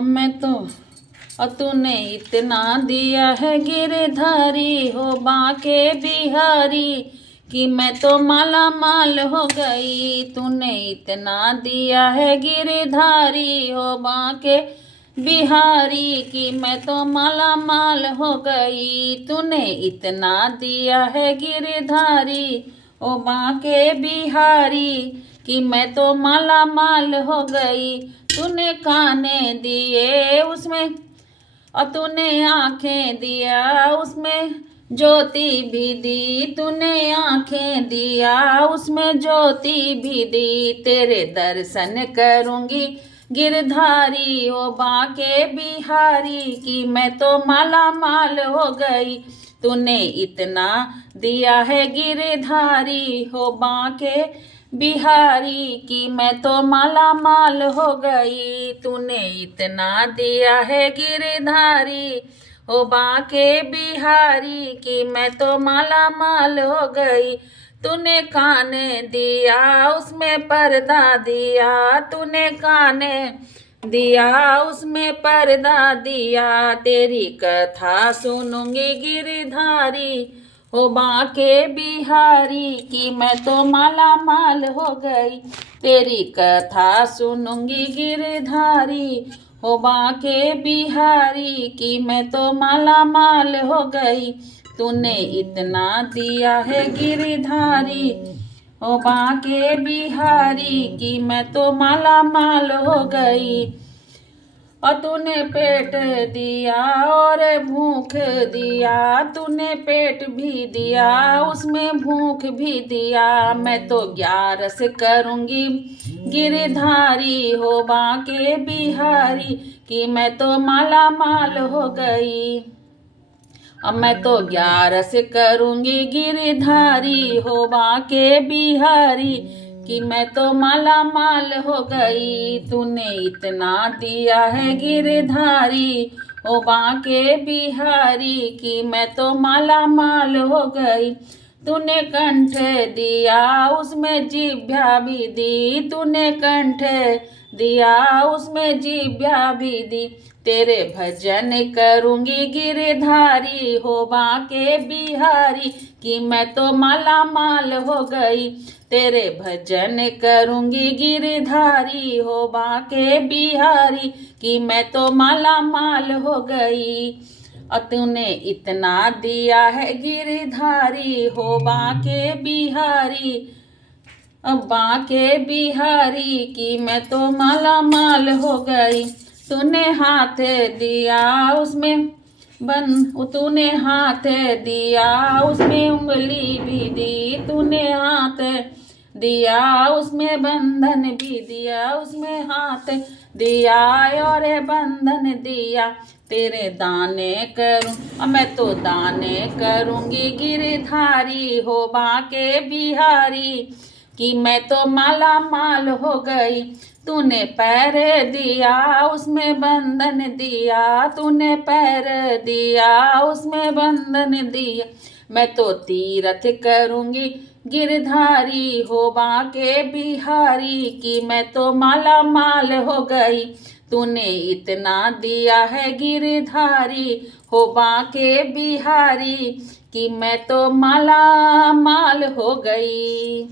मैं तो और तूने इतना दिया है गिरधारी हो बाके बिहारी कि मैं तो माला माल हो गई। तूने इतना दिया है गिरधारी हो बाके बिहारी कि मैं तो माला माल हो गई। तूने इतना दिया है गिरधारी ओ बाके बिहारी कि मैं तो माला माल हो गई। तूने काने दिए उसमें और तूने आंखें दिया उसमें ज्योति भी दी। तूने आंखें दिया उसमें ज्योति भी दी। तेरे दर्शन करूंगी गिरधारी ओ बाके बिहारी कि मैं तो माला माल हो गई। तूने इतना दिया है गिरधारी हो बाके बिहारी कि मैं तो माला माल हो गई। तूने इतना दिया है गिरधारी हो बाके बिहारी कि मैं तो माला माल हो गई। तूने काने दिया उसमें पर्दा दिया। तूने काने दिया उसमें पर्दा दिया। तेरी कथा सुनूंगी गिरधारी हो बाके बिहारी कि मैं तो माला माल हो गई। तेरी कथा सुनूंगी गिरधारी हो बाके बिहारी कि मैं तो माला माल हो गई। तूने इतना दिया है गिरधारी हो बाके बिहारी कि मैं तो माला माल हो गई। और तूने पेट दिया और भूख दिया। तूने पेट भी दिया उसमें भूख भी दिया। मैं तो 11 करूंगी गिरधारी हो बाके बिहारी कि मैं तो माला माल हो गई। अब मैं तो 11 करूंगी गिरधारी हो बाके बिहारी कि मैं तो माला माल हो गई। तूने इतना दिया है गिरधारी हो बाके बिहारी कि मैं तो माला माल हो गई। तूने कंठ दिया उसमें जिभ्या भी दी। तूने कंठ दिया उसमें जिभ्या भी दी। तेरे भजन करूंगी गिरधारी हो बाके बिहारी कि मैं तो माला माल हो गई। तेरे भजन करूंगी गिरधारी हो बाके बिहारी कि मैं तो माला माल हो गई। और तूने इतना दिया है गिरधारी हो बाके बिहारी बाके बिहारी कि मैं तो माला माल हो गई। तूने हाथ दिया उसमें तूने हाथ दिया उसमें उंगली भी दी। तूने हाथ दिया उसमें बंधन भी दिया। उसमें हाथ दिया और बंधन दिया। तेरे दाने करूं मैं तो दाने करूंगी गिरधारी हो बाके बिहारी कि मैं तो माला माल हो गई। तूने पैर दिया उसमें बंधन दिया। तूने पैर दिया उसमें बंधन दिया। मैं तो तीरथ करूंगी गिरधारी हो बाके बिहारी कि मैं तो माला माल हो गई। तूने इतना दिया है गिरधारी हो बाके बिहारी कि मैं तो माला माल हो गई।